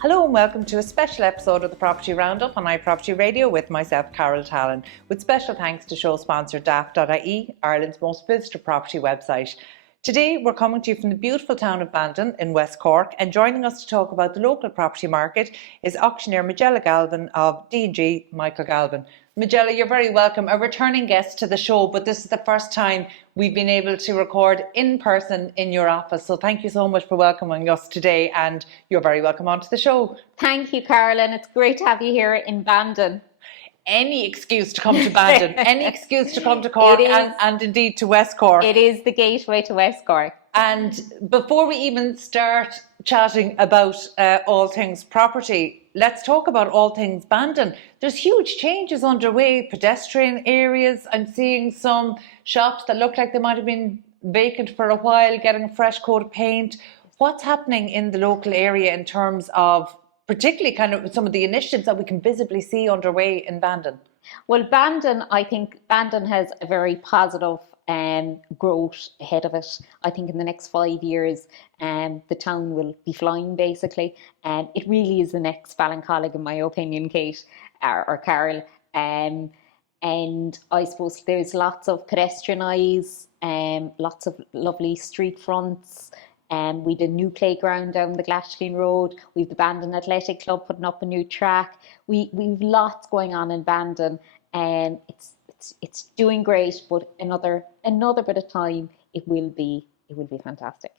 Hello and welcome to a special episode of the Property Roundup on iPropertyRadio with myself, Carol Tallon, with special thanks to show sponsor daft.ie, Ireland's most visited property website. Today we're coming to you from the beautiful town of Bandon in West Cork, and joining us to talk about the local property market is auctioneer Majella Galvin of DNG Michael Galvin. Majella, you're very welcome, a returning guest to the show, but this is the first time we've been able to record in person in your office. So thank you so much for welcoming us today, and you're very welcome onto the show. Thank you, Carolyn. It's great to have you here in Bandon. Any excuse to come to Bandon, any excuse to come to Cork and indeed to West Cork. It is the gateway to West Cork. And before we even start chatting about all things property, let's talk about all things Bandon. There's huge changes underway, pedestrian areas. I'm seeing some shops that look like they might have been vacant for a while, getting a fresh coat of paint. What's happening in the local area in terms of particularly kind of some of the initiatives that we can visibly see underway in Bandon? Well, Bandon, I think Bandon has a very positive growth ahead of it. I think in the next 5 years, the town will be flying basically. And it really is the next Ballincollig, in my opinion, Kate or Carol. And I suppose there's lots of pedestrian eyes, lots of lovely street fronts. We did a new playground down the Glashleen Road. We've the Bandon Athletic Club putting up a new track. We've lots going on in Bandon, and it's doing great. But another bit of time, it will be fantastic.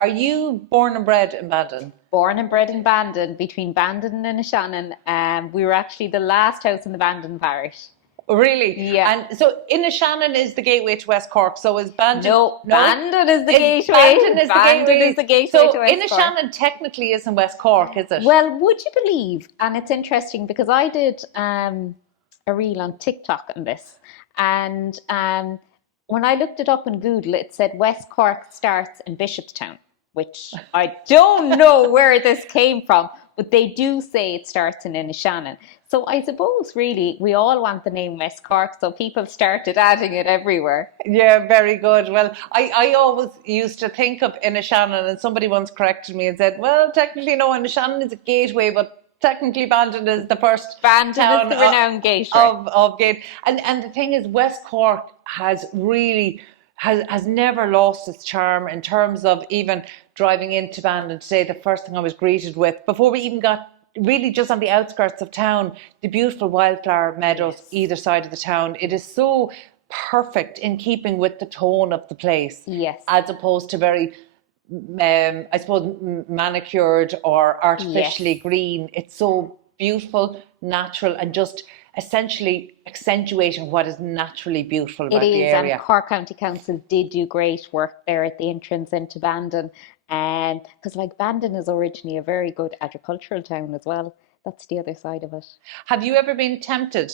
Are you born and bred in Bandon? Born and bred in Bandon, between Bandon and Inishannon. We were actually the last house in the Bandon parish. Oh, really? Yeah. And so Inishannon is the gateway to West Cork. So is Bandon? No, Bandon is the gateway. Bandon is the gateway to West Cork. Inishannon technically is in West Cork, is it? Well, would you believe? And it's interesting because I did a reel on TikTok on this, and when I looked it up on Google, it said West Cork starts in Bishopstown, which I don't know where this came from, but they do say it starts in Inishannon. So I suppose really we all want the name West Cork, so people started adding it everywhere. Yeah, very good. Well, I always used to think of Inishannon, and somebody once corrected me and said, well, technically no, Inishannon is a gateway, but technically Bandon is the first Bandon town is the renowned gateway of Gate. And the thing is, West Cork has really has never lost its charm in terms of even driving into Bandon today. The first thing I was greeted with, before we even got really just on the outskirts of town, the beautiful wildflower meadows either side of the town. It is so perfect in keeping with the tone of the place. Yes. As opposed to very, I suppose, manicured or artificially green. It's so beautiful, natural, and just essentially accentuating what is naturally beautiful about the area. And Cork County Council did do great work there at the entrance into Bandon. Because Bandon is originally a very good agricultural town as well. That's the other side of it. Have you ever been tempted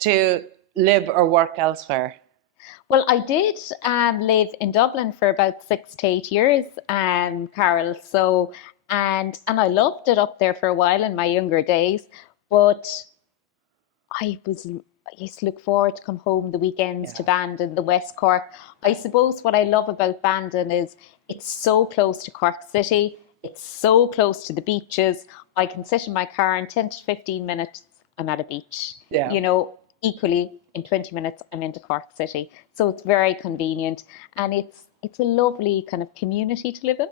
to live or work elsewhere? Well, I did live in Dublin for about 6 to 8 years, Carol. So, and I loved it up there for a while in my younger days. But I used to look forward to come home the weekends to Bandon, the West Cork. I suppose what I love about Bandon is it's so close to Cork City. It's so close to the beaches. I can sit in my car in 10 to 15 minutes, I'm at a beach. Yeah. You know, equally in 20 minutes, I'm into Cork City. So it's very convenient, and it's a lovely kind of community to live in.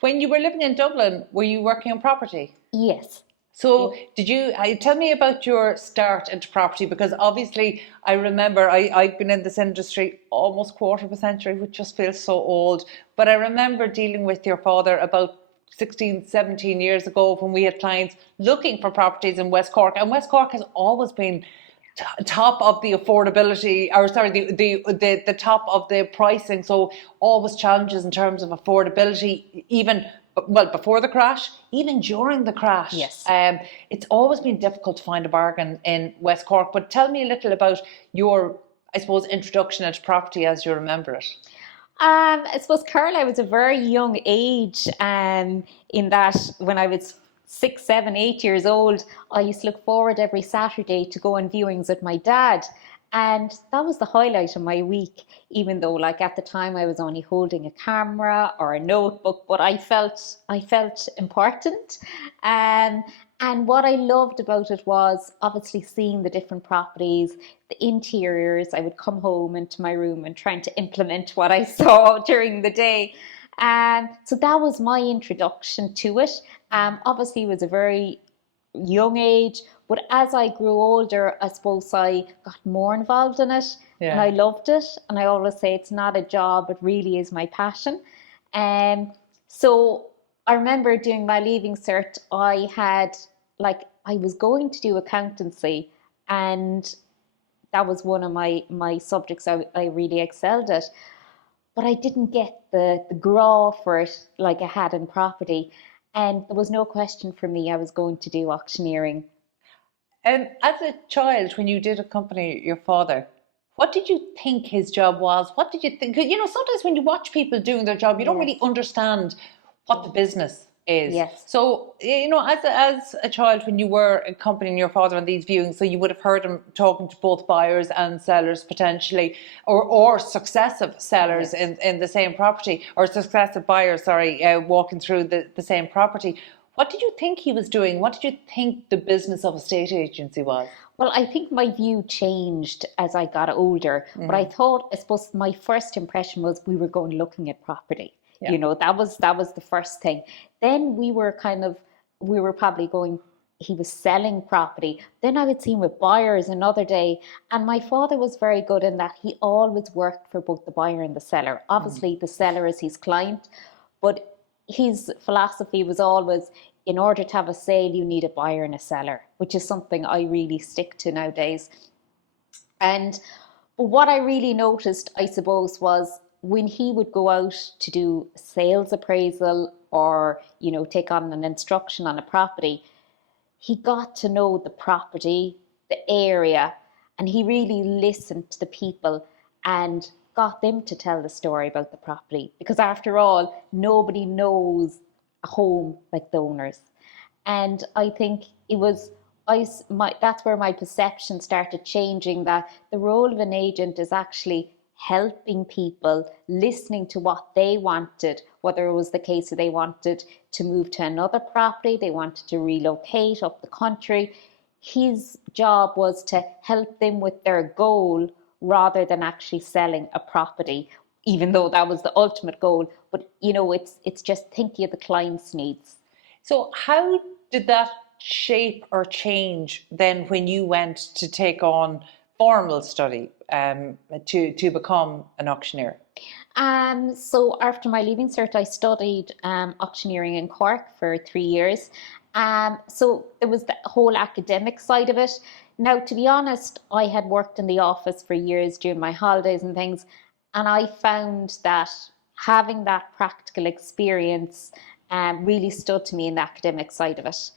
When you were living in Dublin, were you working on property? Yes. So did you tell me about your start into property? Because obviously I remember I've been in this industry almost quarter of a century, which just feels so old. But I remember dealing with your father about 16, 17 years ago when we had clients looking for properties in West Cork. And West Cork has always been top of the affordability, or sorry, the top of the pricing. So always challenges in terms of affordability, even before the crash, even during the crash. Yes. It's always been difficult to find a bargain in West Cork. But tell me a little about your, I suppose, introduction into property as you remember it. I suppose, Carol, I was a very young age in that when I was 6, 7, 8 years old, I used to look forward every Saturday to go on viewings with my dad. And that was the highlight of my week, even though like at the time I was only holding a camera or a notebook, but I felt important. Um, and what I loved about it was obviously seeing the different properties, the interiors. I would come home into my room and trying to implement what I saw during the day. So that was my introduction to it. Obviously, it was a very young age, but as I grew older, I suppose I got more involved in it, and I loved it. And I always say it's not a job, it really is my passion. So I remember doing my leaving cert, I was going to do accountancy, and that was one of my subjects I really excelled at. But I didn't get the draw for it like I had in property. And there was no question for me, I was going to do auctioneering. As a child, when you did accompany your father, what did you think his job was? What did you think? 'Cause, sometimes when you watch people doing their job, you don't really understand what the business is. Yes. So, as a child, when you were accompanying your father on these viewings, so you would have heard him talking to both buyers and sellers potentially, or successive sellers in the same property, or successive buyers, walking through the same property. What did you think he was doing? What did you think the business of a estate agency was? Well, I think my view changed as I got older, but I suppose my first impression was we were going looking at property. Yeah. That was the first thing. Then we were probably going, he was selling property. Then I would see him with buyers another day. And my father was very good in that he always worked for both the buyer and the seller. Obviously, the seller is his client, but his philosophy was always, in order to have a sale, you need a buyer and a seller, which is something I really stick to nowadays. But what I really noticed, I suppose, was when he would go out to do a sales appraisal or, take on an instruction on a property, he got to know the property, the area, and he really listened to the people and got them to tell the story about the property. Because after all, nobody knows a home like the owners. And I think that's where my perception started changing, that the role of an agent is actually helping people, listening to what they wanted, whether it was the case that they wanted to move to another property, they wanted to relocate up the country. His job was to help them with their goal rather than actually selling a property, even though that was the ultimate goal. But, it's just thinking of the client's needs. So how did that shape or change then when you went to take on formal study to become an auctioneer? So after my leaving cert, I studied auctioneering in Cork for 3 years. So there was the whole academic side of it. Now, to be honest, I had worked in the office for years during my holidays and things, and I found that having that practical experience really stood to me in the academic side of it.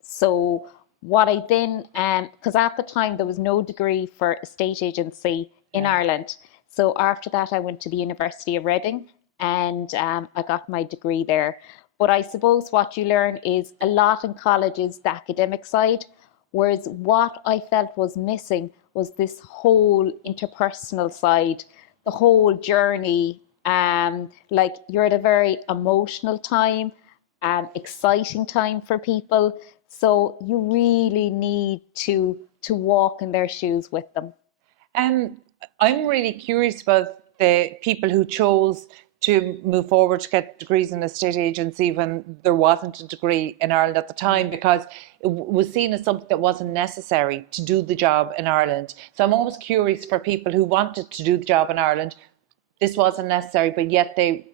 So what I then, because at the time there was no degree for estate agency in Ireland. So after that, I went to the University of Reading, and I got my degree there. But I suppose what you learn is a lot in college is the academic side, whereas what I felt was missing was this whole interpersonal side, the whole journey. Like you're at a very emotional time, exciting time for people. So you really need to walk in their shoes with them. I'm really curious about the people who chose to move forward to get degrees in estate agency when there wasn't a degree in Ireland at the time, because it was seen as something that wasn't necessary to do the job in Ireland. So I'm always curious for people who wanted to do the job in Ireland. This wasn't necessary, but yet they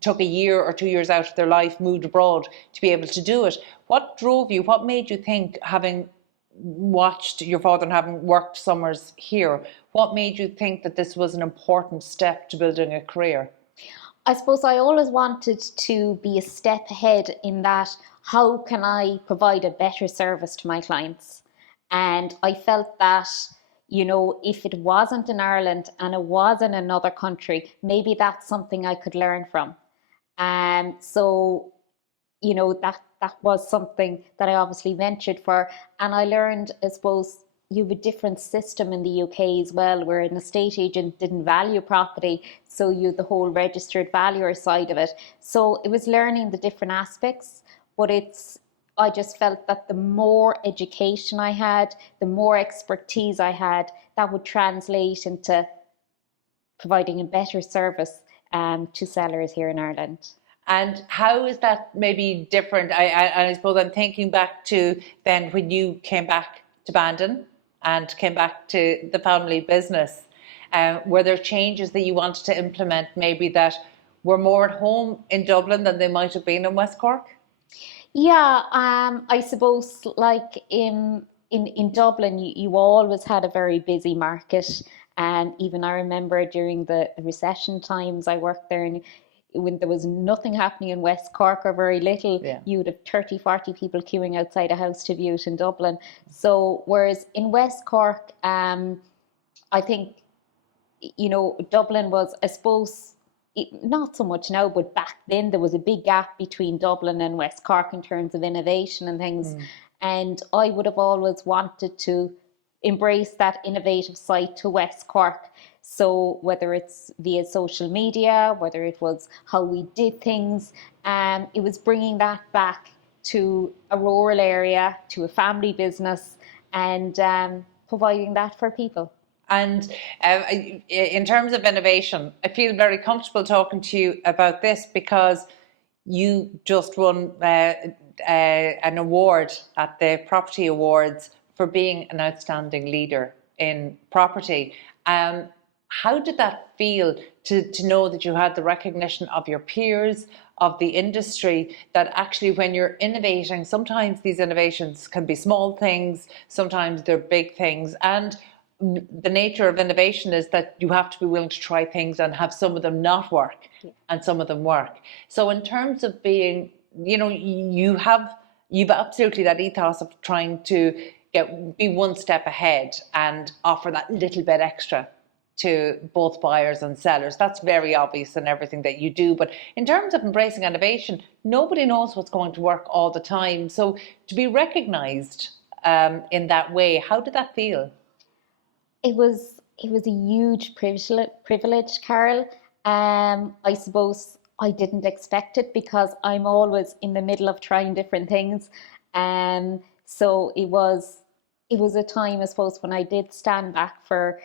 took a year or 2 years out of their life, moved abroad to be able to do it. What drove you? What made you think, having watched your father and having worked summers here, what made you think that this was an important step to building a career? I suppose I always wanted to be a step ahead in that, how can I provide a better service to my clients? And I felt that, if it wasn't in Ireland and it was in another country, maybe that's something I could learn from. So, that was something that I obviously ventured for. And I learned, I suppose, you have a different system in the UK as well, where an estate agent didn't value property, so you had the whole registered valuer side of it. So it was learning the different aspects, but I just felt that the more education I had, the more expertise I had, that would translate into providing a better service to sellers here in Ireland. And how is that maybe different? I suppose I'm thinking back to then when you came back to Bandon and came back to the family business. Were there changes that you wanted to implement, maybe that were more at home in Dublin than they might have been in West Cork? Yeah, I suppose like in Dublin, you always had a very busy market. And even I remember during the recession times, I worked there, and when there was nothing happening in West Cork, or very little, you would have 30, 40 people queuing outside a house to view it in Dublin. So whereas in West Cork, I think, Dublin was, I suppose, not so much now, but back then there was a big gap between Dublin and West Cork in terms of innovation and things. And I would have always wanted to embrace that innovative side to West Cork. So whether it's via social media, whether it was how we did things, it was bringing that back to a rural area, to a family business, and providing that for people. And in terms of innovation, I feel very comfortable talking to you about this because you just won an award at the Property Awards for being an outstanding leader in property. How did that feel to know that you had the recognition of your peers, of the industry, that actually when you're innovating, sometimes these innovations can be small things, sometimes they're big things. And the nature of innovation is that you have to be willing to try things and have some of them not work and some of them work. So in terms of being, you've absolutely that ethos of trying to be one step ahead and offer that little bit extra to both buyers and sellers. That's very obvious in everything that you do. But in terms of embracing innovation, nobody knows what's going to work all the time. So to be recognised in that way, how did that feel? It was a huge privilege, Carol. I suppose I didn't expect it because I'm always in the middle of trying different things. So it was a time, I suppose, when I did stand back for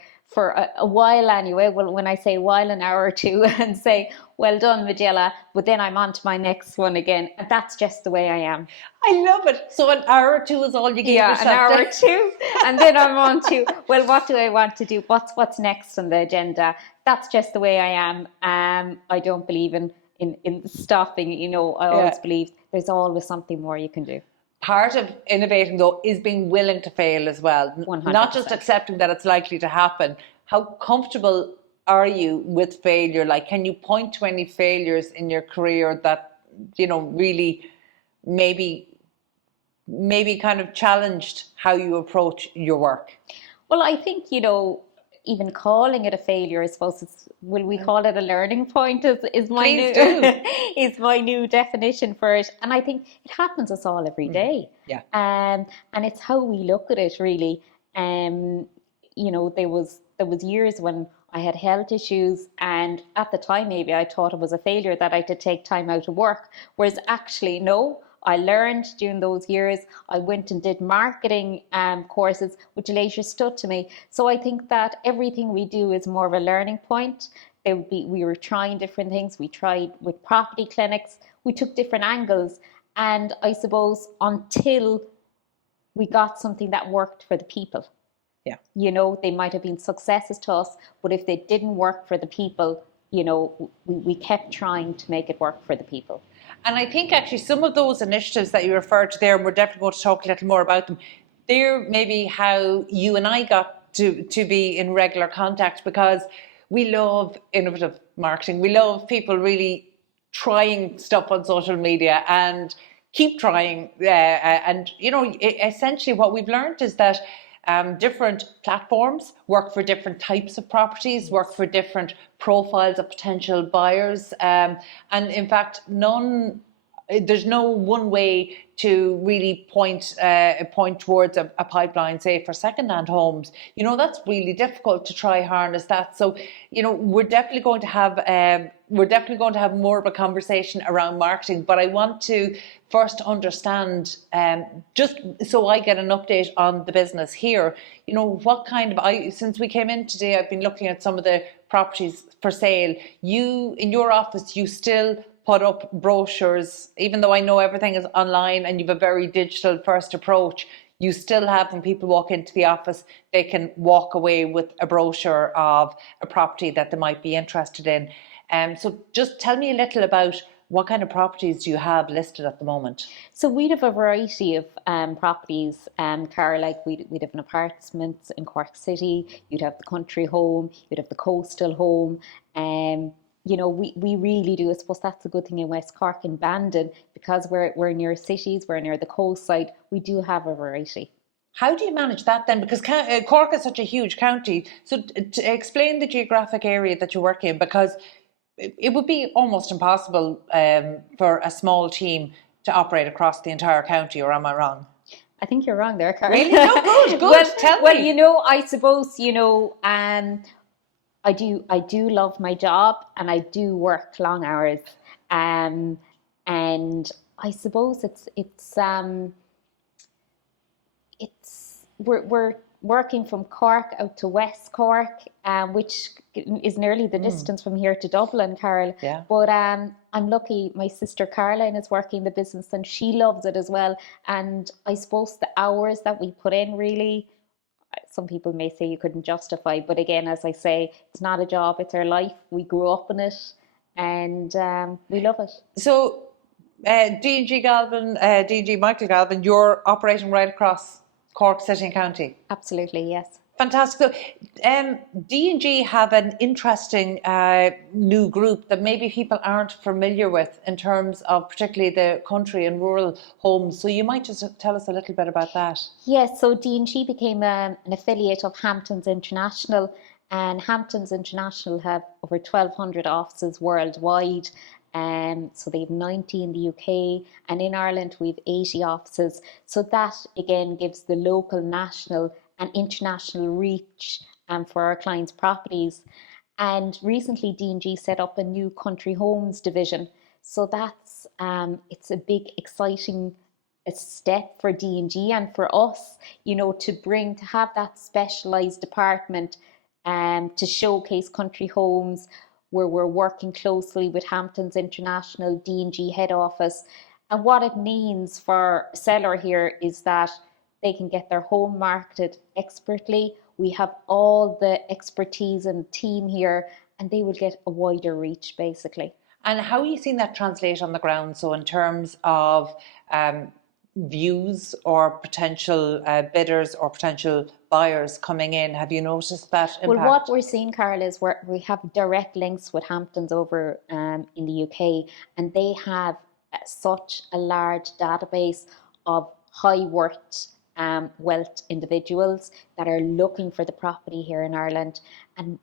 a while anyway. Well, when I say a while, an hour or two, and say, well done, Majella, but then I'm on to my next one again. And that's just the way I am. I love it. So an hour or two is all you give yourself? Yeah, an hour or two. And then I'm on to, well, what do I want to do? What's next on the agenda? That's just the way I am. I don't believe in stopping. I always believe there's always something more you can do. Part of innovating, though, is being willing to fail as well. 100%. Not just accepting that it's likely to happen. How comfortable are you with failure? Like, can you point to any failures in your career that, really maybe kind of challenged how you approach your work? Well, I think, even calling it a failure, I suppose will we call it a learning point is my is my new definition for it. And I think it happens to us all every day. Yeah. And it's how we look at it, really. There was years when I had health issues, and at the time maybe I thought it was a failure that I had to take time out of work, whereas actually no. I learned during those years. I went and did marketing courses, which later stood to me. So I think that everything we do is more of a learning point. We were trying different things. We tried with property clinics. We took different angles. And I suppose until we got something that worked for the people. Yeah. They might have been successes to us, but if they didn't work for the people, we kept trying to make it work for the people. And I think actually some of those initiatives that you referred to there, and we're definitely going to talk a little more about them, they're maybe how you and I got to be in regular contact, because we love innovative marketing. We love people really trying stuff on social media and keep trying. Essentially what we've learned is that different platforms work for different types of properties, work for different profiles of potential buyers. And in fact, none there's no one way to really point towards a pipeline, say for second-hand homes. That's really difficult to try harness that. So, we're definitely going to have more of a conversation around marketing. But I want to first understand, just so I get an update on the business here. What kind of since we came in today, I've been looking at some of the properties for sale. You in your office, you still put up brochures, even though I know everything is online and you've a very digital first approach. You still have, when people walk into the office, they can walk away with a brochure of a property that they might be interested in. So just tell me a little about what kind of properties do you have listed at the moment? So we'd have a variety of properties, Carol, like we'd have an apartment in Cork City, you'd have the country home, you'd have the coastal home. We really do. I suppose that's a good thing in West Cork and Bandon, because we're near cities, we're near the coast side, we do have a variety. How do you manage that then? Because Cork is such a huge county. So to explain the geographic area that you work in, because it would be almost impossible for a small team to operate across the entire county, or am I wrong? I think you're wrong there, Carol. Really? No, good. Tell me. Well, I suppose, I do love my job and I do work long hours. And I suppose we're working from Cork out to West Cork, which is nearly the distance from here to Dublin, Carol. Yeah. But I'm lucky my sister Caroline is working the business and she loves it as well. And I suppose the hours that we put in, really, some people may say you couldn't justify, but again, as I say, it's not a job, it's our life. We grew up in it and we love it. So DNG Galvin, DNG Michael Galvin, you're operating right across Cork City and County? Absolutely, yes. Fantastic. So, D&G have an interesting new group that maybe people aren't familiar with in terms of particularly the country and rural homes. So you might just tell us a little bit about that. Yes, so D&G became an affiliate of Hamptons International, and Hamptons International have over 1,200 offices worldwide. So they have 90 in the UK, and in Ireland we have 80 offices. So that again gives the local, national and international reach for our clients' properties. And recently D&G set up a new country homes division. So that's it's a big, exciting step for D&G and for us, to have that specialised department to showcase country homes, where we're working closely with Hamptons International, D&G head office. And what it means for a seller here is that they can get their home marketed expertly. We have all the expertise and team here, and they will get a wider reach, basically. And how are you seeing that translate on the ground? So in terms of views or potential bidders or potential buyers coming in, have you noticed that impact? Well, what we're seeing, Carol, is we have direct links with Hamptons over in the UK, and they have such a large database of high worth wealth individuals that are looking for the property here in Ireland, and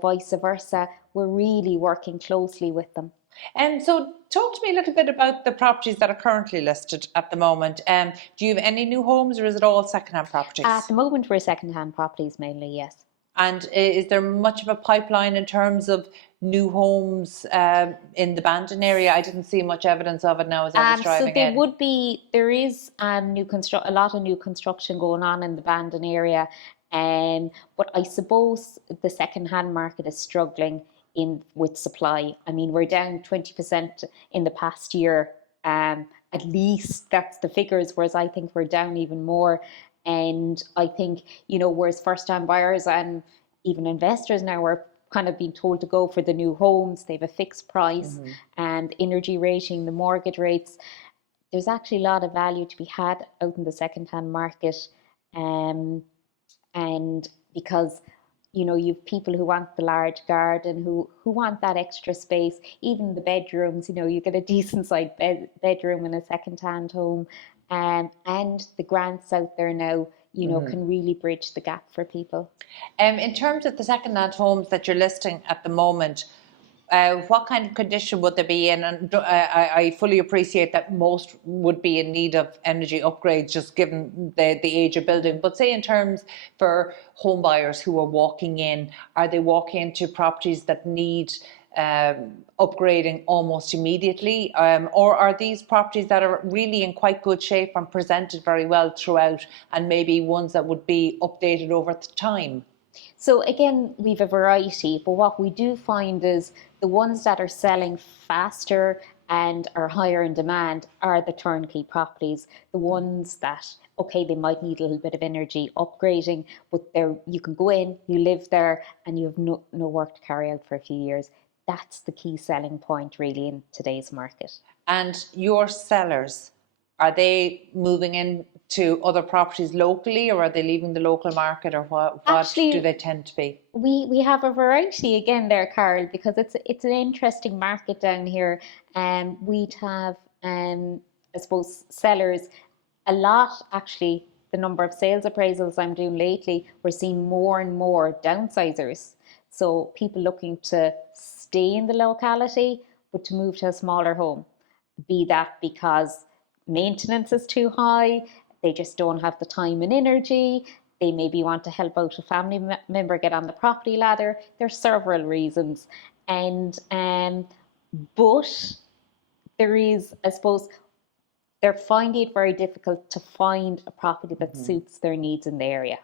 vice versa. We're really working closely with them. And so talk to me a little bit about the properties that are currently listed at the moment. Do you have any new homes, or is it all second-hand properties? At the moment, we're second-hand properties mainly, yes. And is there much of a pipeline in terms of new homes in the Bandon area? I didn't see much evidence of it now as I was driving in. There is a lot of new construction going on in the Bandon area, but I suppose the second-hand market is struggling with supply. I mean, we're down 20% in the past year. At least that's the figures, whereas I think we're down even more. And I think, whereas first-time buyers and even investors now are kind of being told to go for the new homes, they have a fixed price and energy rating, the mortgage rates. There's actually a lot of value to be had out in the second-hand market. And because you've people who want the large garden, who want that extra space, even the bedrooms, you get a decent sized bedroom in a second-hand home. And the grants out there now, can really bridge the gap for people. In terms of the second-hand homes that you're listing at the moment, what kind of condition would they be in? And I fully appreciate that most would be in need of energy upgrades, just given the age of building. But say in terms for home buyers who are walking in, are they walking into properties that need upgrading almost immediately, or are these properties that are really in quite good shape and presented very well throughout, and maybe ones that would be updated over the time? So again, we've a variety, but what we do find is the ones that are selling faster and are higher in demand are the turnkey properties. The ones that, okay, they might need a little bit of energy upgrading, but you can go in, you live there, and you have no work to carry out for a few years. That's the key selling point really in today's market. And your sellers, are they moving into other properties locally, or are they leaving the local market, or what Actually, do they tend to be? We have a variety again there, Carol, because it's an interesting market down here. We'd have, I suppose, sellers a lot. Actually, the number of sales appraisals I'm doing lately, we're seeing more and more downsizers. So people looking to stay in the locality, but to move to a smaller home. Be that because maintenance is too high, they just don't have the time and energy, they maybe want to help out a family member get on the property ladder. There's several reasons. And but there is, I suppose, they're finding it very difficult to find a property that suits their needs in the area.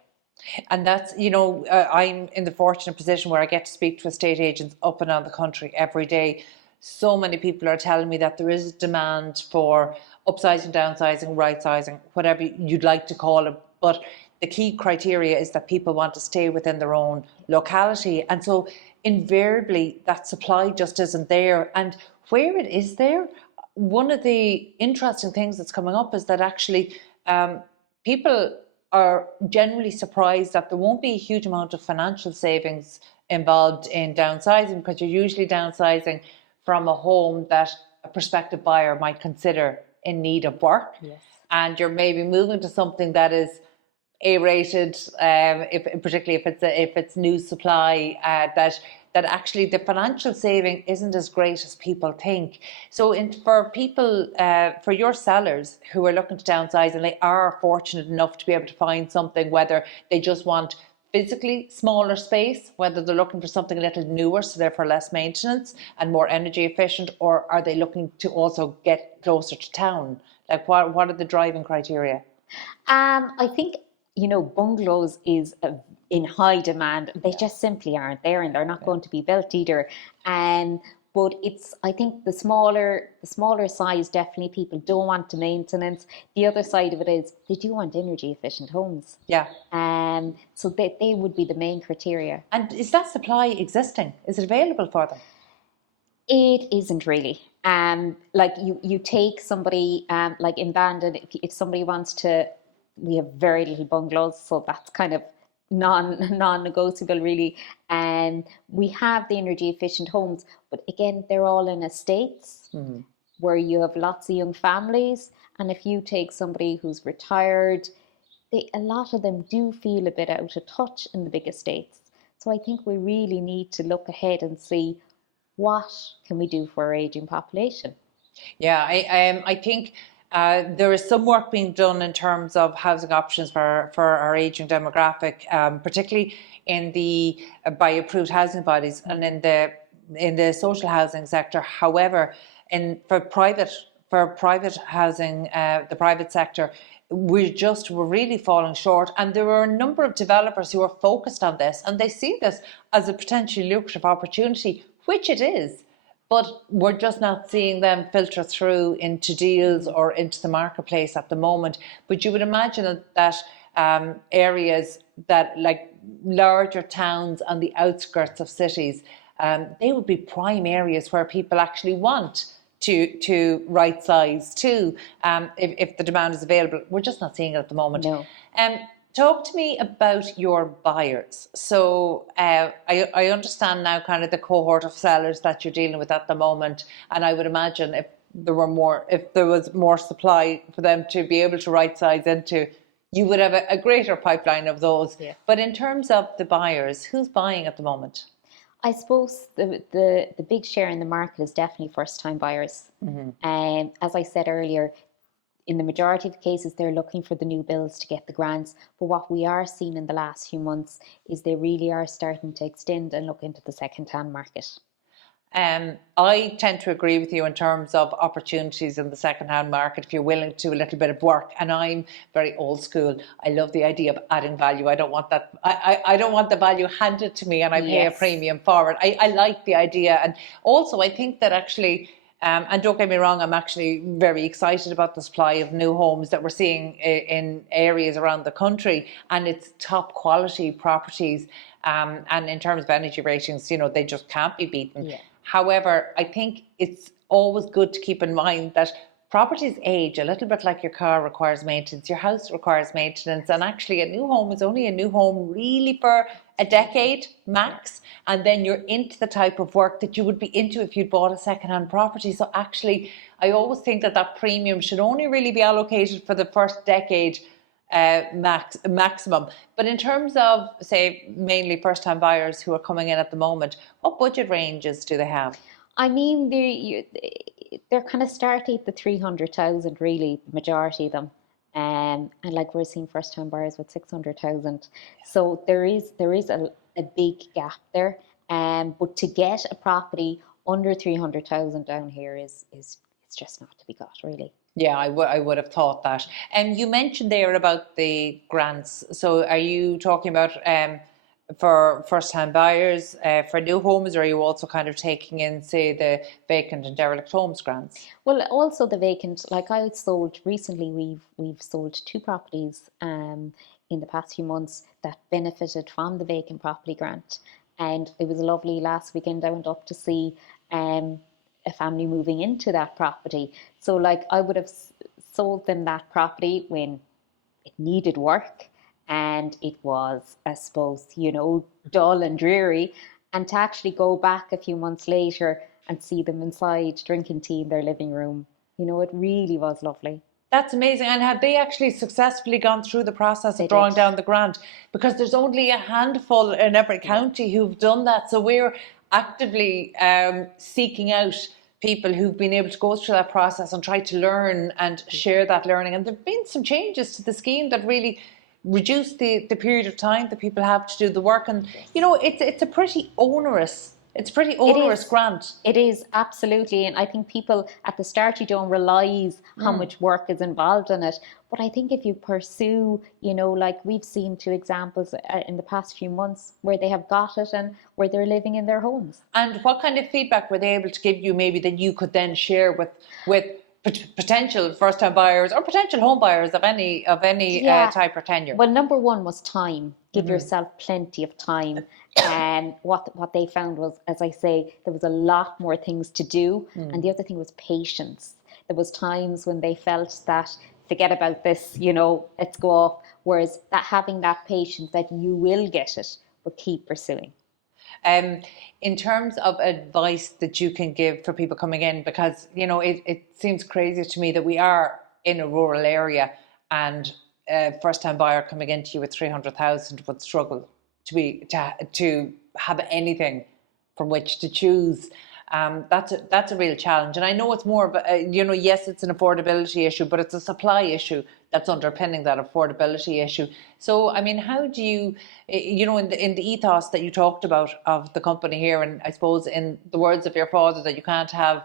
And that's, I'm in the fortunate position where I get to speak to estate agents up and down the country every day. So many people are telling me that there is demand for upsizing, downsizing, right sizing, whatever you'd like to call it. But the key criteria is that people want to stay within their own locality. And so invariably that supply just isn't there. And where it is there, one of the interesting things that's coming up is that actually people are generally surprised that there won't be a huge amount of financial savings involved in downsizing, because you're usually downsizing from a home that a prospective buyer might consider in need of work. Yes. And you're maybe moving to something that is A-rated, particularly if it's new supply, that actually the financial saving isn't as great as people think. So for people, for your sellers who are looking to downsize and they are fortunate enough to be able to find something, whether they just want physically smaller space, whether they're looking for something a little newer, so therefore less maintenance and more energy efficient, or are they looking to also get closer to town? Like what are the driving criteria? I think, bungalows is in high demand. They just simply aren't there, and they're not going to be built either. But I think the smaller size, definitely people don't want the maintenance. The other side of it is they do want energy efficient homes. Yeah. So they would be the main criteria. And is that supply existing? Is it available for them? It isn't really. Like you take somebody like in Bandon, if somebody wants to, we have very little bungalows, so that's kind of non-negotiable really. And we have the energy efficient homes, but again, they're all in estates where you have lots of young families. And if you take somebody who's retired, a lot of them do feel a bit out of touch in the big estates. So I think we really need to look ahead and see what can we do for our aging population. Yeah, I think there is some work being done in terms of housing options for our ageing demographic, particularly in the by approved housing bodies and in the social housing sector. However, for private housing, the private sector, we're really falling short. And there are a number of developers who are focused on this, and they see this as a potentially lucrative opportunity, which it is. But we're just not seeing them filter through into deals or into the marketplace at the moment. But you would imagine that areas that, like larger towns on the outskirts of cities, they would be prime areas where people actually want to right size too, if the demand is available. We're just not seeing it at the moment. No. Talk to me about your buyers. So I understand now kind of the cohort of sellers that you're dealing with at the moment, and I would imagine if there was more supply for them to be able to right size into, you would have a greater pipeline of those. Yeah. But in terms of the buyers, who's buying at the moment? I suppose the big share in the market is definitely first time buyers. As I said earlier, in the majority of cases, they're looking for the new builds to get the grants. But what we are seeing in the last few months is they really are starting to extend and look into the second-hand market. I tend to agree with you in terms of opportunities in the second-hand market if you're willing to do a little bit of work. And I'm very old school. I love the idea of adding value. I don't want that. I don't want the value handed to me and I pay a premium for it. I like the idea, and also I think that actually. And don't get me wrong, I'm actually very excited about the supply of new homes that we're seeing in areas around the country, and it's top quality properties. And in terms of energy ratings, they just can't be beaten. Yeah. However, I think it's always good to keep in mind that properties age a little bit like your car requires maintenance, your house requires maintenance, and actually a new home is only a new home really for a decade max, and then you're into the type of work that you would be into if you'd bought a second-hand property. So actually, I always think that premium should only really be allocated for the first decade maximum. But in terms of, say, mainly first-time buyers who are coming in at the moment, what budget ranges do they have? I mean, they're kind of starting at the 300,000, really, the majority of them. And like we're seeing first time buyers with 600,000. So there is a big gap there. But to get a property under 300,000 down here is it's just not to be got, really. Yeah, I would have thought that. And you mentioned there about the grants. So are you talking about for first-time buyers for new homes, or are you also kind of taking in, say, the vacant and derelict homes grants? Well, also the vacant. Like I sold recently, we've sold 2 properties in the past few months that benefited from the vacant property grant, and it was lovely. Last weekend I went up to see a family moving into that property. So like I would have sold them that property when it needed work and it was, I suppose, dull and dreary, and to actually go back a few months later and see them inside drinking tea in their living room, it really was lovely. That's amazing. And have they actually successfully gone through the process of drawing down the grant? Because there's only a handful in every county who've done that. So we're actively seeking out people who've been able to go through that process and try to learn and share that learning. And there have been some changes to the scheme that really reduce the period of time that people have to do the work. And, it's a pretty onerous grant. It is, absolutely. And I think people at the start, you don't realise how much work is involved in it. But I think if you pursue, like we've seen 2 examples in the past few months where they have got it and where they're living in their homes. And what kind of feedback were they able to give you, maybe that you could then share with potential first-time buyers or potential home buyers of any type or tenure? Well, number one was time. Give yourself plenty of time. And what they found was, as I say, there was a lot more things to do. And the other thing was patience. There was times when they felt that, forget about this, let's go off. Whereas having that patience that you will get it, but keep pursuing. In terms of advice that you can give for people coming in, because it seems crazy to me that we are in a rural area and a first-time buyer coming into you with 300,000 would struggle to have anything from which to choose. That's a real challenge, and I know it's more of yes, it's an affordability issue, but it's a supply issue that's underpinning that affordability issue. So, I mean, how do you, in the ethos that you talked about of the company here, and I suppose in the words of your father, that you can't have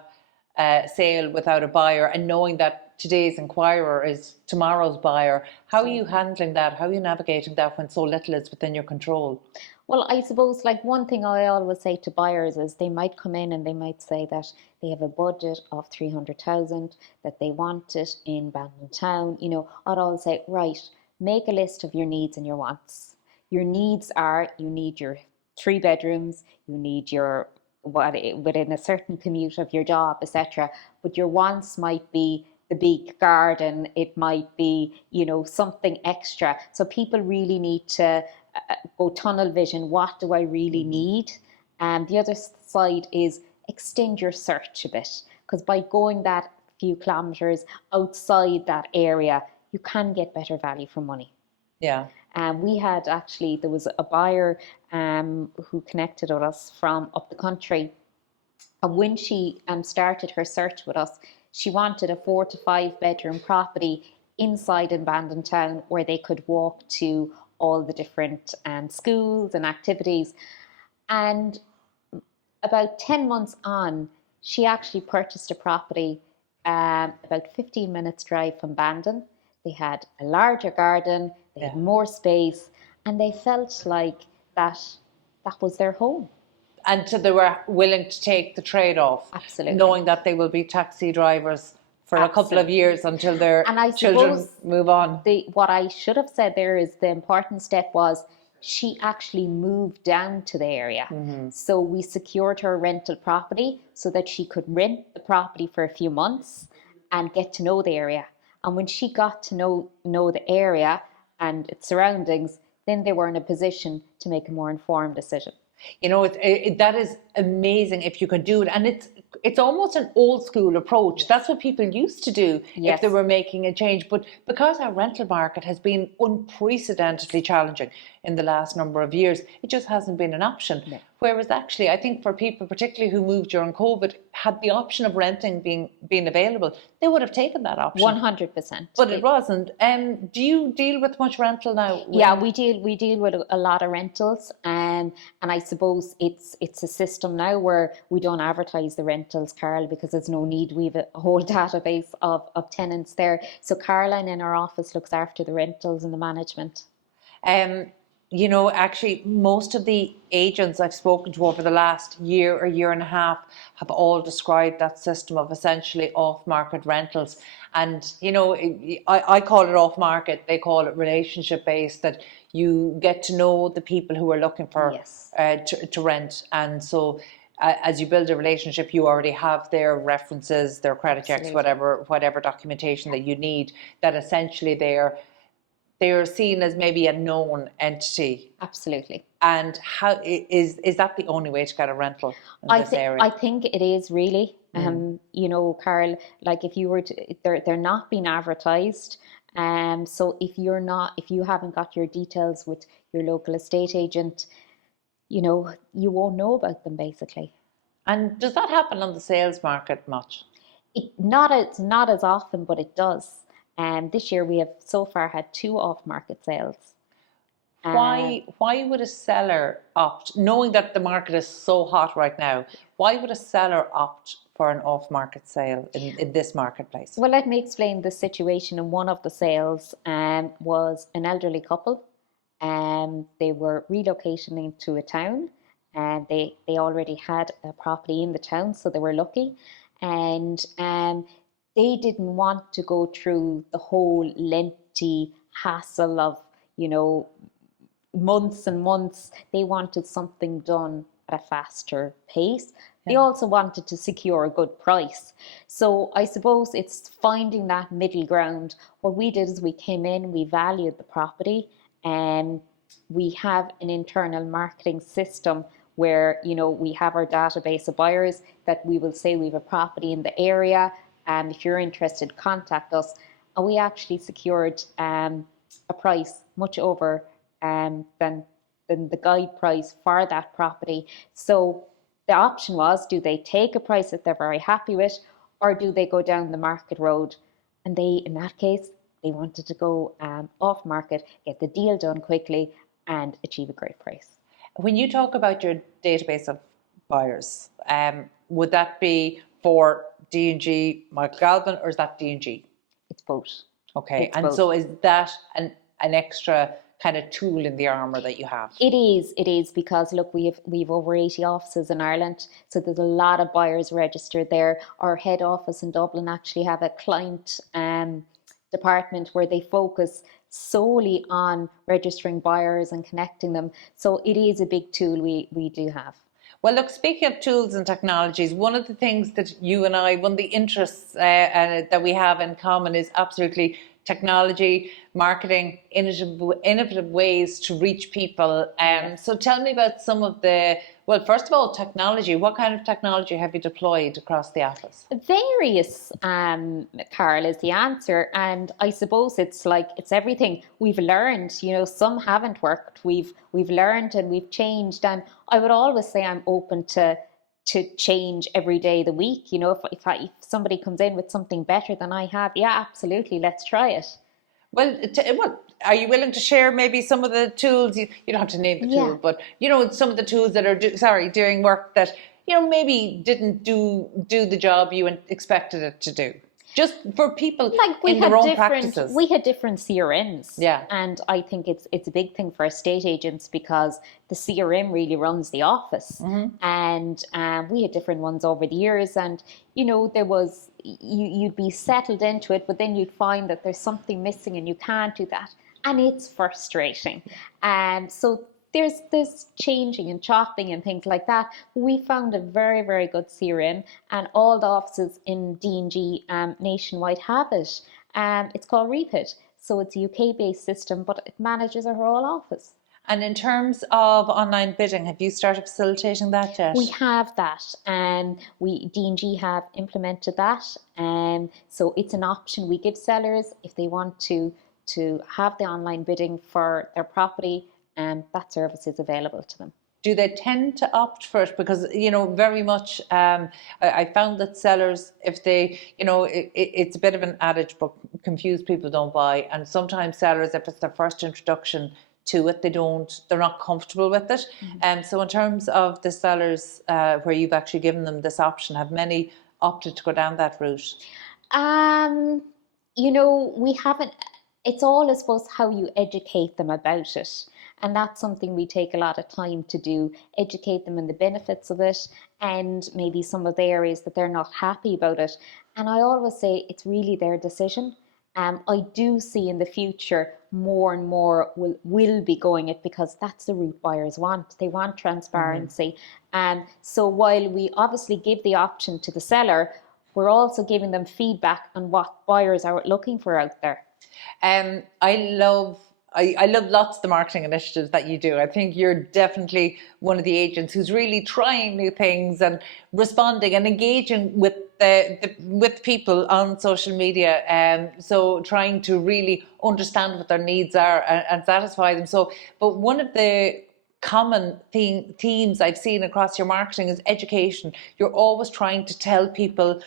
a sale without a buyer, and knowing that today's inquirer is tomorrow's buyer, how are you handling that? How are you navigating that when so little is within your control? Well, I suppose like one thing I always say to buyers is they might come in and they might say that they have a budget of 300,000, that they want it in Bandon town. I'd always say, right, make a list of your needs and your wants. Your needs are, you need your 3 bedrooms, you need your within a certain commute of your job, etc. But your wants might be the big garden, it might be, something extra. So people really need to go tunnel vision. What do I really need? And the other side is extend your search a bit, because by going that few kilometres outside that area, you can get better value for money. Yeah. There was a buyer who connected with us from up the country. And when she started her search with us, she wanted a 4 to 5 bedroom property inside in Bandon town where they could walk to all the different schools and activities. And about 10 months on, she actually purchased a property about 15 minutes drive from Bandon. They had a larger garden, they had more space, and they felt like that was their home. And so they were willing to take the trade-off, Absolutely. knowing that they will be taxi drivers for a couple of years until their children move on. What I should have said there is the important step was she actually moved down to the area. So we secured her rental property so that she could rent the property for a few months and get to know the area. And when she got to know the area and its surroundings, then they were in a position to make a more informed decision. You know, that is amazing if you could do it. And it's almost an old school approach. That's what people used to do if they were making a change. But because our rental market has been unprecedentedly challenging in the last number of years, it just hasn't been an option. No. Whereas actually, I think for people, particularly who moved during COVID, had the option of renting being available, they would have taken that option. 100%. But it wasn't. Do you deal with much rental now? Yeah, we deal with a lot of rentals, and I suppose it's a system now where we don't advertise the rentals, Carol, because there's no need. We have a whole database of tenants there. So Caroline in our office looks after the rentals and the management. You know, actually, most of the agents I've spoken to over the last year or year and a half have all described that system of essentially off-market rentals. And, you know, I call it off-market, they call it relationship-based, that you get to know the people who are looking for to rent. And so as you build a relationship, you already have their references, their credit checks, whatever documentation that you need, that essentially they're seen as maybe a known entity. Absolutely. And how is that the only way to get a rental in this area? I think it is really. You know, Carol, like if you were to, they're not being advertised. So if you haven't got your details with your local estate agent, you know, you won't know about them basically. And does that happen on the sales market much? Not as often, but it does. This year we have so far had 2 off-market sales. Why would a seller opt, knowing that the market is so hot right now, why would a seller opt for an off-market sale in this marketplace? Well, let me explain the situation. In one of the sales was an elderly couple. They were relocating into a town, and they already had a property in the town, so they were lucky. And they didn't want to go through the whole lengthy hassle of, you know, months and months. They wanted something done at a faster pace. They also wanted to secure a good price. So I suppose it's finding that middle ground. What we did is we came in, we valued the property, and we have an internal marketing system where, you know, we have our database of buyers that we will say we have a property in the area. If you're interested, contact us. And we actually secured a price much over than the guide price for that property. So the option was, do they take a price that they're very happy with, or do they go down the market road? And they, in that case, they wanted to go off market, get the deal done quickly and achieve a great price. When you talk about your database of buyers, would that be for DNG Michael Galvin, or is that DNG? It's both. Okay, it's and both. So is that an extra kind of tool in the armour that you have? It is because look, we've over 80 offices in Ireland, so there's a lot of buyers registered there. Our head office in Dublin actually have a client department where they focus solely on registering buyers and connecting them. So it is a big tool we do have. Well, look, speaking of tools and technologies, one of the things that you and I, one of the interests that we have in common is absolutely technology, marketing, innovative ways to reach people. So tell me about some of the, well, first of all, technology. What kind of technology have you deployed across the office? Various, Carol, is the answer. And I suppose it's everything we've learned. You know, some haven't worked. We've learned and we've changed. And I would always say I'm open to change every day of the week. You know, if somebody comes in with something better than I have, yeah, absolutely, let's try it. Well, are you willing to share maybe some of the tools? You don't have to name the tool, but you know, some of the tools that are doing work that, you know, maybe didn't do the job you expected it to do. Just for people in their own practices. We had different CRMs. Yeah. And I think it's a big thing for estate agents because the CRM really runs the office. And we had different ones over the years. And, you know, you'd be settled into it, but then you'd find that there's something missing and you can't do that. And it's frustrating. So there's changing and chopping and things like that. We found a very, very good CRM, and all the offices in DNG nationwide have it. It's called Repit. So it's a UK-based system, but it manages our whole office. And in terms of online bidding, have you started facilitating that yet? We have that, and DNG have implemented that. So it's an option we give sellers if they want to have the online bidding for their property. That service is available to them. Do they tend to opt for it? Because, you know, very much, I found that sellers, if they, you know, it's a bit of an adage, but confused people don't buy. And sometimes sellers, if it's their first introduction to it, they're not comfortable with it. So in terms of the sellers where you've actually given them this option, have many opted to go down that route? You know, we haven't. It's all, I suppose, how you educate them about it. And that's something we take a lot of time to do, educate them in the benefits of it and maybe some of the areas that they're not happy about it. And I always say it's really their decision. I do see in the future more and more will be going it because that's the route buyers want. They want transparency. So while we obviously give the option to the seller, we're also giving them feedback on what buyers are looking for out there. I love lots of the marketing initiatives that you do. I think you're definitely one of the agents who's really trying new things and responding and engaging with with people on social media. So trying to really understand what their needs are and satisfy them. So, but one of the common themes I've seen across your marketing is education. You're always trying to tell people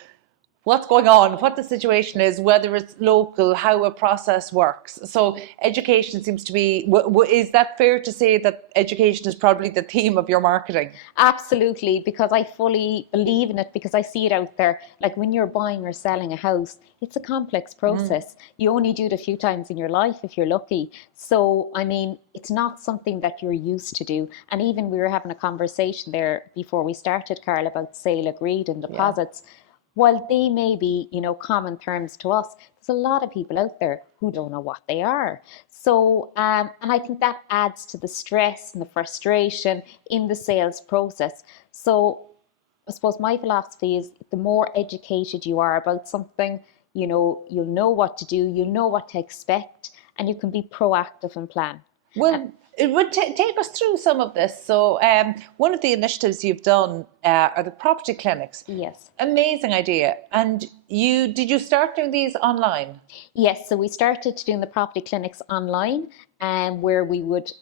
what's going on, what the situation is, whether it's local, how a process works. So education seems to be, is that fair to say that education is probably the theme of your marketing? Absolutely, because I fully believe in it, because I see it out there. Like when you're buying or selling a house, it's a complex process. You only do it a few times in your life if you're lucky. So, I mean, it's not something that you're used to do. And even we were having a conversation there before we started, Carol, about sale agreed and deposits. Yeah. While they may be, you know, common terms to us, there's a lot of people out there who don't know what they are. So, and I think that adds to the stress and the frustration in the sales process. So I suppose my philosophy is the more educated you are about something, you know, you'll know what to do, you'll know what to expect, and you can be proactive and plan. Well, it would take us through some of this. So one of the initiatives you've done are the property clinics. Yes. Amazing idea. And did you start doing these online? Yes, so we started doing the property clinics online, where we would,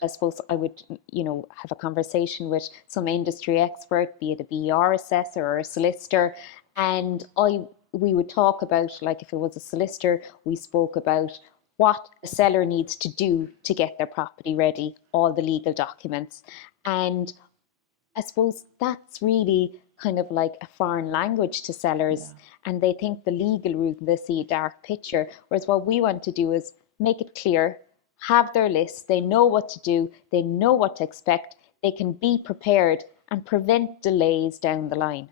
I would, you know, have a conversation with some industry expert, be it a BER assessor or a solicitor, and we would talk about, like if it was a solicitor, we spoke about what a seller needs to do to get their property ready, all the legal documents. And I suppose that's really kind of like a foreign language to sellers, and they think the legal route, they see a dark picture. Whereas what we want to do is make it clear, have their list, they know what to do, they know what to expect, they can be prepared and prevent delays down the line.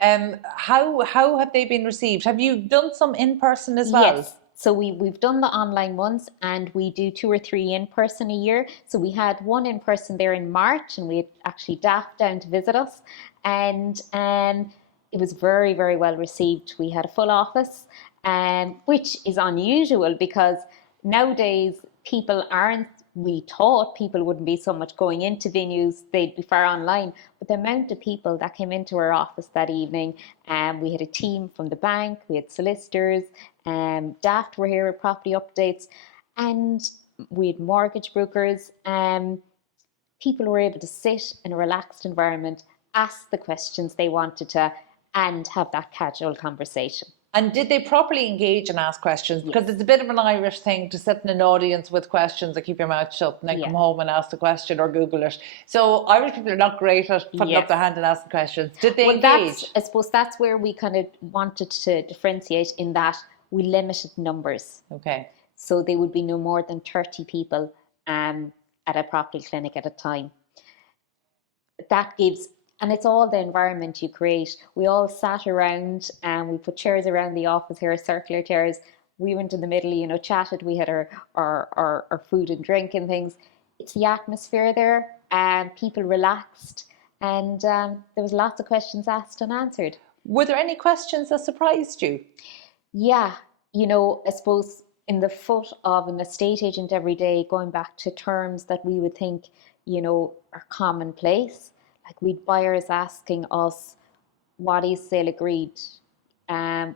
How have they been received? Have you done some in person as well? Yes. So we've done the online ones, and we do 2 or 3 in person a year. So we had one in person there in March, and we had actually DAF down to visit us. And it was very, very well received. We had a full office, which is unusual because nowadays we thought people wouldn't be so much going into venues, they'd be far online. But the amount of people that came into our office that evening, we had a team from the bank, we had solicitors, Daft were here with property updates, and we had mortgage brokers. People were able to sit in a relaxed environment, ask the questions they wanted to, and have that casual conversation. And did they properly engage and ask questions? Because it's a bit of an Irish thing to sit in an audience with questions and keep your mouth shut and then come home and ask the question or Google it. So Irish people are not great at putting up their hand and asking questions. Did they engage? I suppose that's where we kind of wanted to differentiate, in that we limited numbers. Okay. So there would be no more than 30 people at a property clinic at a time. That gives... And it's all the environment you create. We all sat around and we put chairs around the office here, circular chairs. We went in the middle, chatted. We had our food and drink and things. It's the atmosphere there, and people relaxed, and there was lots of questions asked and answered. Were there any questions that surprised you? Yeah, I suppose in the foot of an estate agent every day, going back to terms that we would think, are commonplace. Like, we'd buyers asking us, what is sale agreed?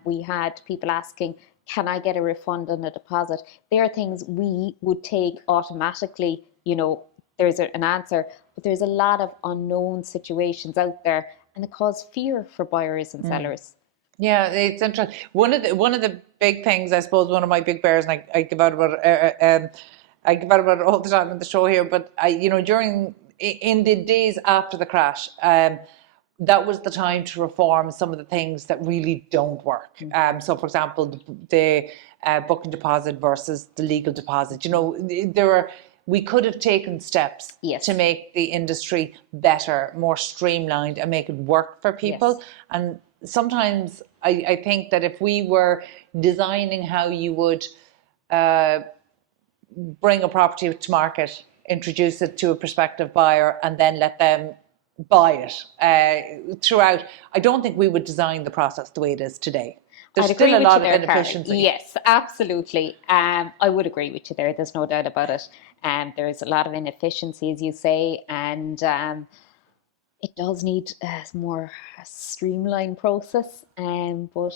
We had people asking, can I get a refund on a deposit? There are things we would take automatically, there's an answer, but there's a lot of unknown situations out there, and it caused fear for buyers and sellers. Yeah, it's interesting. One of the big things, I suppose, one of my big bears, and I give out about it, all the time on the show here, but in the days after the crash, that was the time to reform some of the things that really don't work. So, for example, the booking deposit versus the legal deposit. We could have taken steps to make the industry better, more streamlined, and make it work for people. Yes. And sometimes I think that if we were designing how you would bring a property to market, introduce it to a prospective buyer, and then let them buy it throughout, I don't think we would design the process the way it is today. There's still a lot of inefficiency. Yes, absolutely. I would agree with you there. There's no doubt about it. There's a lot of inefficiency, as you say, and it does need a more streamlined process. But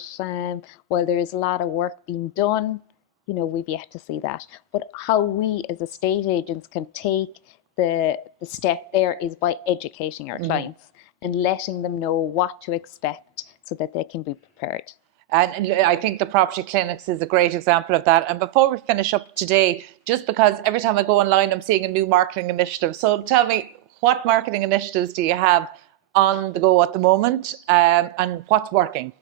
while there is a lot of work being done, we've yet to see that. But how we as estate agents can take the step there is by educating our clients and letting them know what to expect so that they can be prepared. And I think the property clinics is a great example of that. And before we finish up today, just because every time I go online, I'm seeing a new marketing initiative. So tell me, what marketing initiatives do you have on the go at the moment, and what's working?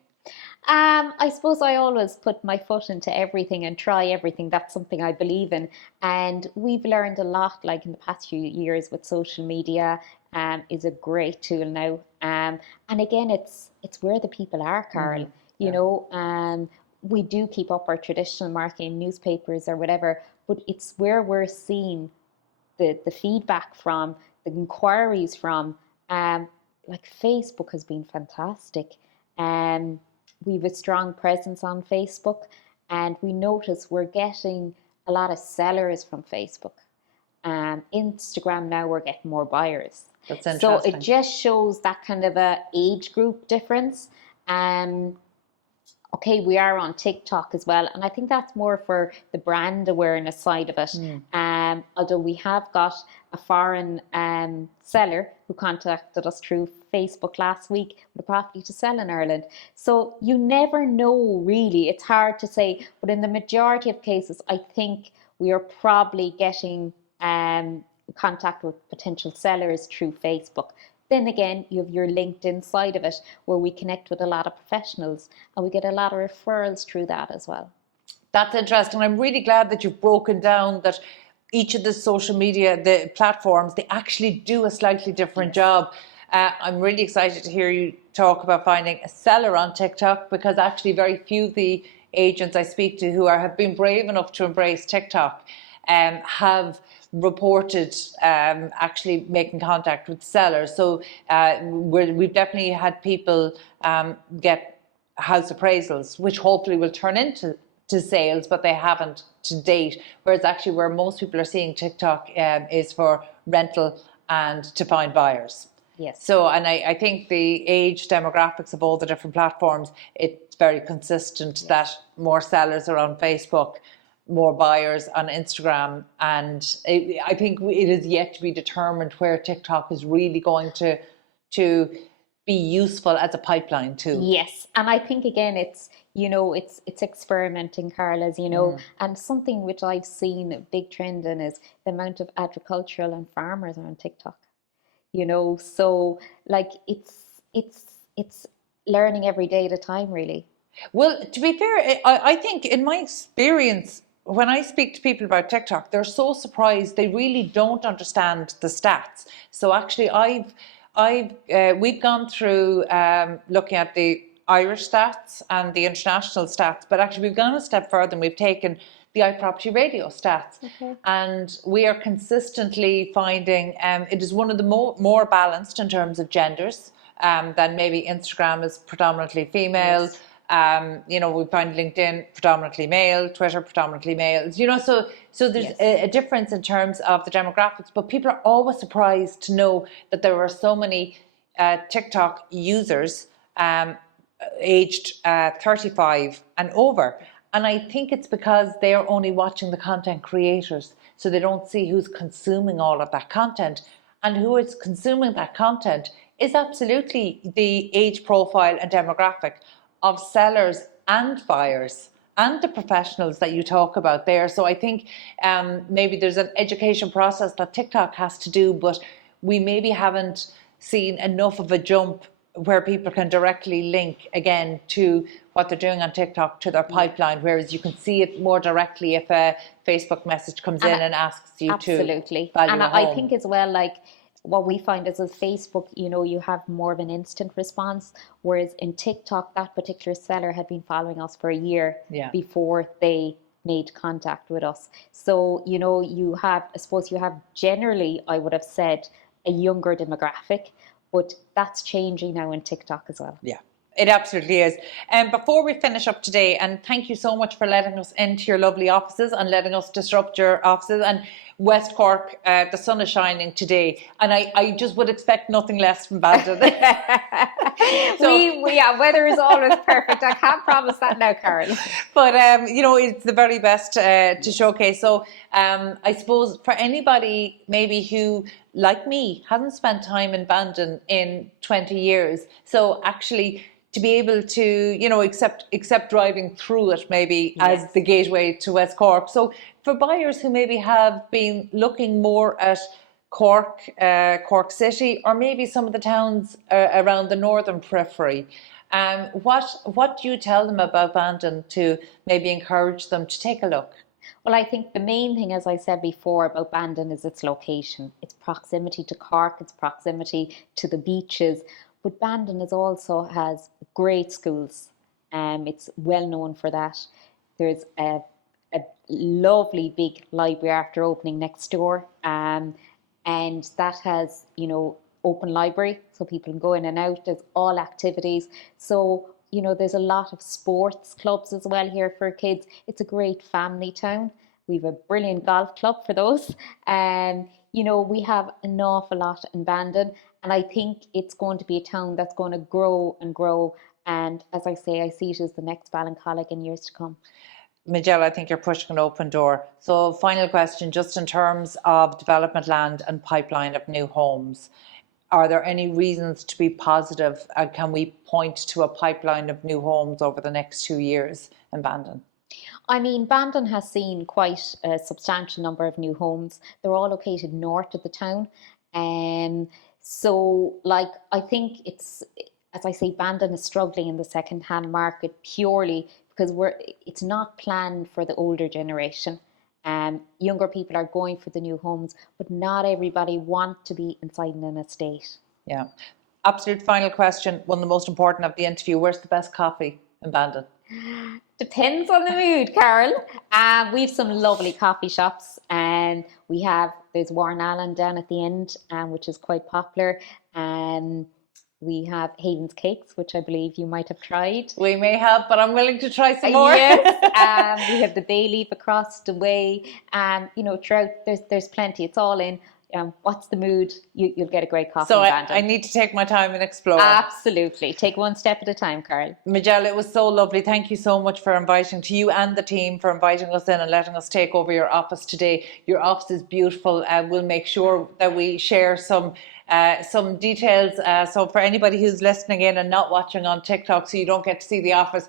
I suppose I always put my foot into everything and try everything. That's something I believe in. And we've learned a lot, like in the past few years, with social media is a great tool now. And again, it's where the people are, Carol. We do keep up our traditional marketing, newspapers or whatever, but it's where we're seeing the feedback from, the inquiries from. Like Facebook has been fantastic. We have a strong presence on Facebook, and we notice we're getting a lot of sellers from Facebook. Instagram now, we're getting more buyers. That's interesting. So it just shows that kind of a age group difference. Okay, we are on TikTok as well, and I think that's more for the brand awareness side of it. Although we have got a foreign seller who contacted us through Facebook last week with a property to sell in Ireland. So you never know, really. It's hard to say, but in the majority of cases, I think we are probably getting contact with potential sellers through Facebook. Then again, you have your LinkedIn side of it, where we connect with a lot of professionals, and we get a lot of referrals through that as well. That's interesting. I'm really glad that you've broken down that each of the social media, the platforms, they actually do a slightly different job. I'm really excited to hear you talk about finding a seller on TikTok, because actually very few of the agents I speak to who have been brave enough to embrace TikTok have reported actually making contact with sellers. So we've definitely had people get house appraisals, which hopefully will turn into sales, but they haven't to date. Whereas actually where most people are seeing TikTok is for rental and to find buyers. Yes. So, and I think the age demographics of all the different platforms, it's very consistent that more sellers are on Facebook, more buyers on Instagram. And I think it is yet to be determined where TikTok is really going to be useful as a pipeline too. Yes. And I think again, it's, it's experimenting, Carl, as you know, and something which I've seen a big trend in is the amount of agricultural and farmers are on TikTok. So like it's learning every day at a time, really. Well, to be fair, I think in my experience, when I speak to people about TikTok, they're so surprised. They really don't understand the stats. So actually, we've gone through looking at the Irish stats and the international stats, but actually we've gone a step further and we've taken the iPropertyRadio stats. Okay. And we are consistently finding it is one of the more balanced in terms of genders than maybe Instagram is predominantly female. Yes. We find LinkedIn predominantly male, Twitter predominantly males, so there's a difference in terms of the demographics, but people are always surprised to know that there are so many TikTok users aged 35 and over. And I think it's because they are only watching the content creators, so they don't see who's consuming all of that content. And who is consuming that content is absolutely the age profile and demographic of sellers and buyers and the professionals that you talk about there. So I think maybe there's an education process that TikTok has to do, but we maybe haven't seen enough of a jump where people can directly link again to what they're doing on TikTok to their pipeline, whereas you can see it more directly if a Facebook message comes in and asks you absolutely. to value And a home. I think as well, like what we find is with Facebook, you have more of an instant response, whereas in TikTok, that particular seller had been following us for a year before they made contact with us. So, you have generally, I would have said, a younger demographic, but that's changing now in TikTok as well. Yeah, it absolutely is. And before we finish up today, and thank you so much for letting us into your lovely offices and letting us disrupt your offices. And West Cork, the sun is shining today, and I just would expect nothing less from Bandon. Weather is always perfect. I can't promise that now, Carol. But it's the very best to showcase. So I suppose for anybody maybe who, like me, hasn't spent time in Bandon in 20 years, so actually to be able to, accept driving through it maybe as the gateway to West Cork. So for buyers who maybe have been looking more at Cork, Cork City, or maybe some of the towns around the northern periphery, what do you tell them about Bandon to maybe encourage them to take a look? Well, I think the main thing, as I said before, about Bandon is its location. Its proximity to Cork, its proximity to the beaches. But Bandon also has great schools. It's well known for that. There's a lovely big library after opening next door. And that has, open library, so people can go in and out. There's all activities. So, there's a lot of sports clubs as well here for kids. It's a great family town. We have a brilliant golf club for those. We have an awful lot in Bandon, and I think it's going to be a town that's going to grow and grow. And as I say, I see it as the next Ballincollig in years to come. Majella, I think you're pushing an open door. So final question, just in terms of development land and pipeline of new homes, are there any reasons to be positive? Can we point to a pipeline of new homes over the next 2 years in Bandon? I mean, Bandon has seen quite a substantial number of new homes. They're all located north of the town. So, I think it's, as I say, Bandon is struggling in the second-hand market purely because it's not planned for the older generation. Younger people are going for the new homes, but not everybody want to be inside an estate. Yeah. Absolute final question, one of the most important of the interview. Where's the best coffee in Bandon? Depends on the mood, Carol. We've some lovely coffee shops, and there's Warren Allen down at the end, which is quite popular. We have Haven's Cakes, which I believe you might have tried. We may have, but I'm willing to try some more. Yes. We have the Bay Leaf across the way. Throughout there's plenty. It's all in. What's the mood? You'll get a great coffee. So in Bandon. I need to take my time and explore. Absolutely. Take one step at a time, Carol. Majella, it was so lovely. Thank you so much for to you and the team for inviting us in and letting us take over your office today. Your office is beautiful. We'll make sure that we share some details. So for anybody who's listening in and not watching on TikTok, so you don't get to see the office,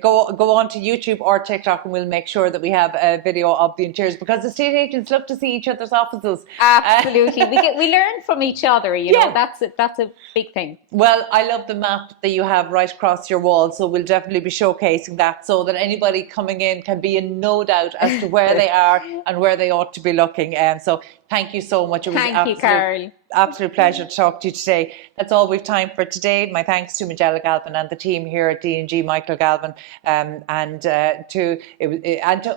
go on to YouTube or TikTok, and we'll make sure that we have a video of the interiors, because estate agents love to see each other's offices. Absolutely. We learn from each other, you know. That's a big thing. Well, I love the map that you have right across your wall, so we'll definitely be showcasing that so that anybody coming in can be in no doubt as to where they are and where they ought to be looking. So thank you so much. It was Thank you, Carol. Absolute pleasure to talk to you today. That's all we've time for today. My thanks to Majella Galvin and the team here at DNG Michael Galvin, and to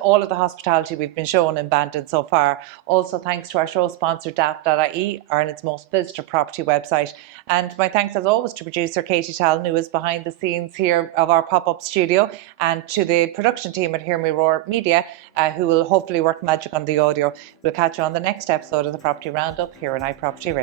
all of the hospitality we've been shown in Bandon so far. Also thanks to our show sponsor daft.ie, Ireland's most visited property website. And my thanks as always to producer Katie Tallon, who is behind the scenes here of our pop-up studio, and to the production team at Hear Me Roar Media, who will hopefully work magic on the audio. We'll catch you on the next episode of the Property Roundup here on iPropertyRadio.